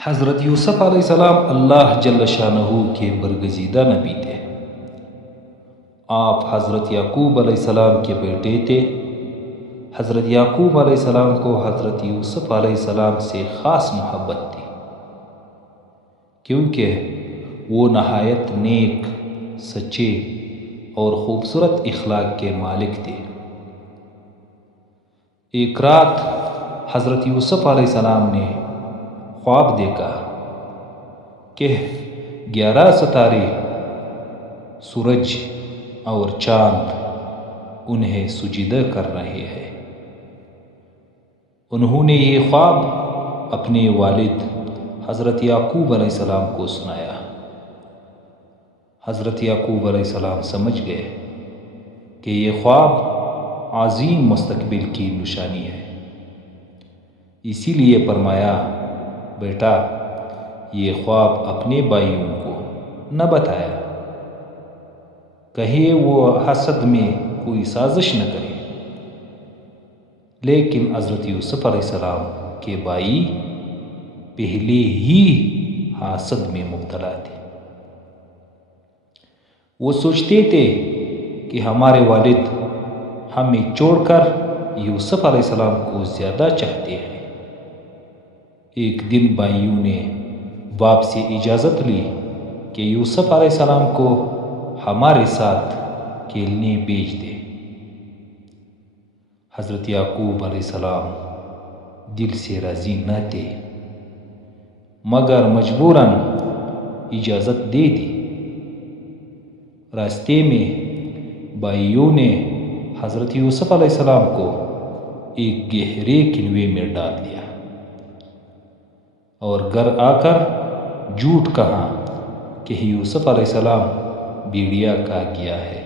حضرت یوسف علیہ السلام اللہ جل شانہ کے برگزیدہ نبی تھے۔ آپ حضرت یعقوب علیہ السلام کے بیٹے تھے۔ حضرت یعقوب علیہ السلام کو حضرت یوسف علیہ السلام سے خاص محبت تھی، کیونکہ وہ نہایت نیک، سچے اور خوبصورت اخلاق کے مالک تھے۔ ایک رات حضرت یوسف علیہ السلام نے خواب دیکھا کہ 11 ستارے، سورج اور چاند انہیں سجدہ کر رہے ہیں۔ انہوں نے یہ خواب اپنے والد حضرت یعقوب علیہ السلام کو سنایا۔ حضرت یعقوب علیہ السلام سمجھ گئے کہ یہ خواب عظیم مستقبل کی نشانی ہے، اسی لیے فرمایا، بیٹا یہ خواب اپنے بھائیوں کو نہ بتایا، کہیں وہ حسد میں کوئی سازش نہ کرے۔ لیکن حضرت یوسف علیہ السلام کے بھائی پہلے ہی حسد میں مبتلا تھے۔ وہ سوچتے تھے کہ ہمارے والد ہمیں چھوڑ کر یوسف علیہ السلام کو زیادہ چاہتے ہیں۔ ایک دن بھائیوں نے باپ سے اجازت لی کہ یوسف علیہ السلام کو ہمارے ساتھ کھیلنے بھیج دے۔ حضرت یعقوب علیہ السلام دل سے راضی نہ تھے، مگر مجبوراً اجازت دے دی۔ راستے میں بھائیوں نے حضرت یوسف علیہ السلام کو ایک گہرے کنویں میں ڈال دیا اور گھر آ کر جھوٹ کہا کہ یوسف علیہ السلام بھیڑیا کھا گیا ہے۔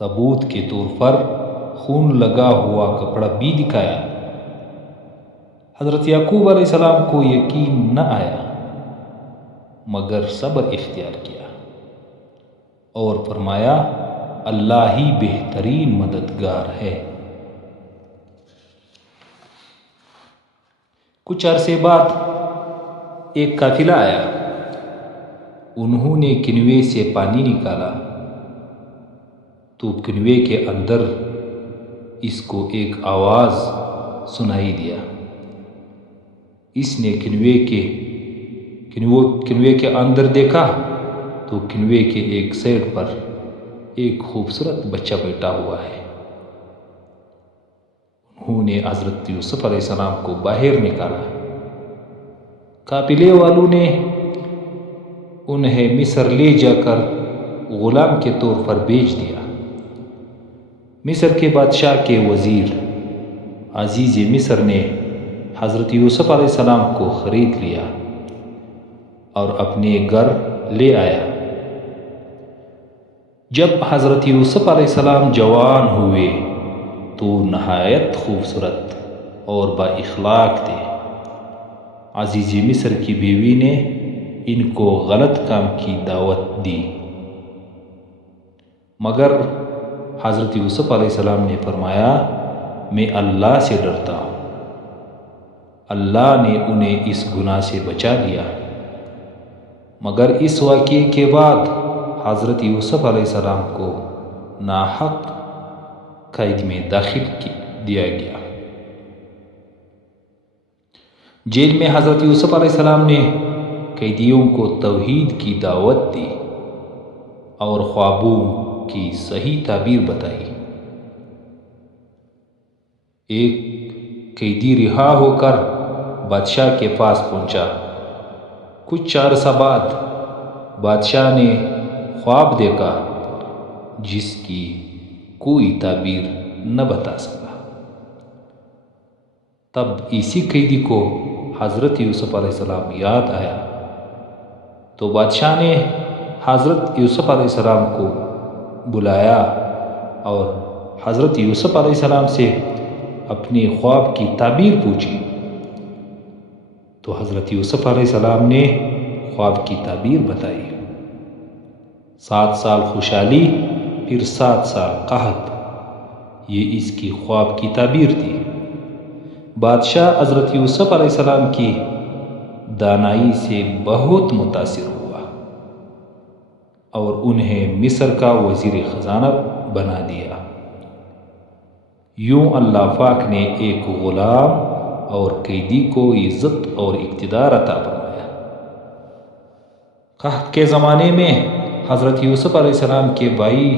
ثبوت کے طور پر خون لگا ہوا کپڑا بھی دکھایا۔ حضرت یعقوب علیہ السلام کو یقین نہ آیا، مگر صبر اختیار کیا اور فرمایا، اللہ ہی بہترین مددگار ہے۔ کچھ عرصے بعد ایک قافلہ آیا۔ انہوں نے کنویں سے پانی نکالا تو کنویں کے اندر اس کو ایک آواز سنائی دیا۔ اس نے کنویں کے اندر دیکھا تو کنویں کے ایک سائیڈ پر ایک خوبصورت بچہ بیٹھا ہوا ہے۔ انہوں نے حضرت یوسف علیہ السلام کو باہر نکالا۔ قافلے والوں نے انہیں مصر لے جا کر غلام کے طور پر بیچ دیا۔ مصر کے بادشاہ کے وزیر عزیز مصر نے حضرت یوسف علیہ السلام کو خرید لیا اور اپنے گھر لے آیا۔ جب حضرت یوسف علیہ السلام جوان ہوئے تو نہایت خوبصورت اور با اخلاق تھے۔ عزیز مصر کی بیوی نے ان کو غلط کام کی دعوت دی، مگر حضرت یوسف علیہ السلام نے فرمایا، میں اللہ سے ڈرتا ہوں۔ اللہ نے انہیں اس گناہ سے بچا لیا۔ مگر اس واقعے کے بعد حضرت یوسف علیہ السلام کو ناحق قید میں داخل دیا گیا۔ جیل میں حضرت یوسف علیہ السلام نے قیدیوں کو توحید کی دعوت دی اور خوابوں کی صحیح تعبیر بتائی۔ ایک قیدی رہا ہو کر بادشاہ کے پاس پہنچا۔ کچھ عرصہ بعد بادشاہ نے خواب دیکھا جس کی کوئی تعبیر نہ بتا سکا۔ تب اسی قیدی کو حضرت یوسف علیہ السلام یاد آیا تو بادشاہ نے حضرت یوسف علیہ السلام کو بلایا اور حضرت یوسف علیہ السلام سے اپنے خواب کی تعبیر پوچھی تو حضرت یوسف علیہ السلام نے خواب کی تعبیر بتائی۔ 7 سال خوشحالی، پھر 7 سال قحط، یہ اس کی خواب کی تعبیر تھی۔ بادشاہ حضرت یوسف علیہ السلام کی دانائی سے بہت متاثر ہوا اور انہیں مصر کا وزیر خزانہ بنا دیا۔ یوں اللہ پاک نے ایک غلام اور قیدی کو عزت اور اقتدار عطا فرمایا۔ قحط کے زمانے میں حضرت یوسف علیہ السلام کے بھائی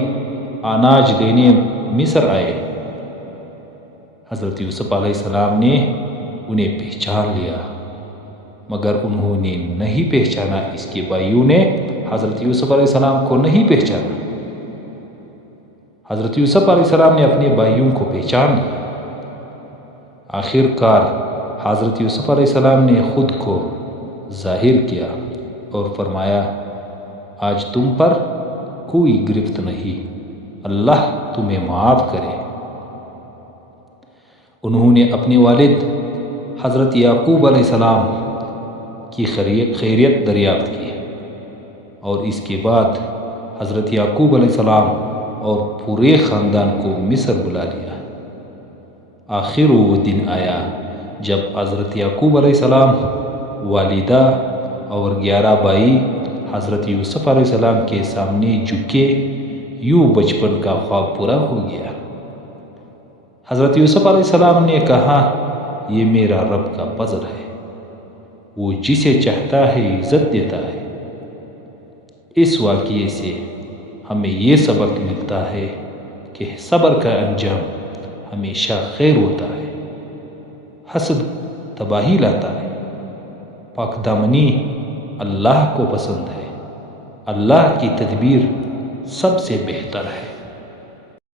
اناج لینے مصر آئے۔ حضرت یوسف علیہ السلام نے انہیں پہچان لیا، مگر انہوں نے نہیں پہچانا، اس کے بھائیوں نے حضرت یوسف علیہ السلام کو نہیں پہچانا۔ حضرت یوسف علیہ السلام نے اپنے بھائیوں کو پہچان لیا۔ آخر کار حضرت یوسف علیہ السلام نے خود کو ظاہر کیا اور فرمایا، آج تم پر کوئی گرفت نہیں، اللہ تمہیں معاف کرے۔ انہوں نے اپنے والد حضرت یعقوب علیہ السلام کی خیریت دریافت کی اور اس کے بعد حضرت یعقوب علیہ السلام اور پورے خاندان کو مصر بلا لیا۔ آخر وہ دن آیا جب حضرت یعقوب علیہ السلام، والدہ اور 11 بھائی حضرت یوسف علیہ السلام کے سامنے جھکے، یوں بچپن کا خواب پورا ہو گیا۔ حضرت یوسف علیہ السلام نے کہا، یہ میرا رب کا فضل ہے، وہ جسے چاہتا ہے عزت دیتا ہے۔ اس واقعے سے ہمیں یہ سبق ملتا ہے کہ صبر کا انجام ہمیشہ خیر ہوتا ہے۔ حسد تباہی لاتا ہے، پاک دامنی اللہ کو پسند ہے، اللہ کی تدبیر سب سے بہتر ہے۔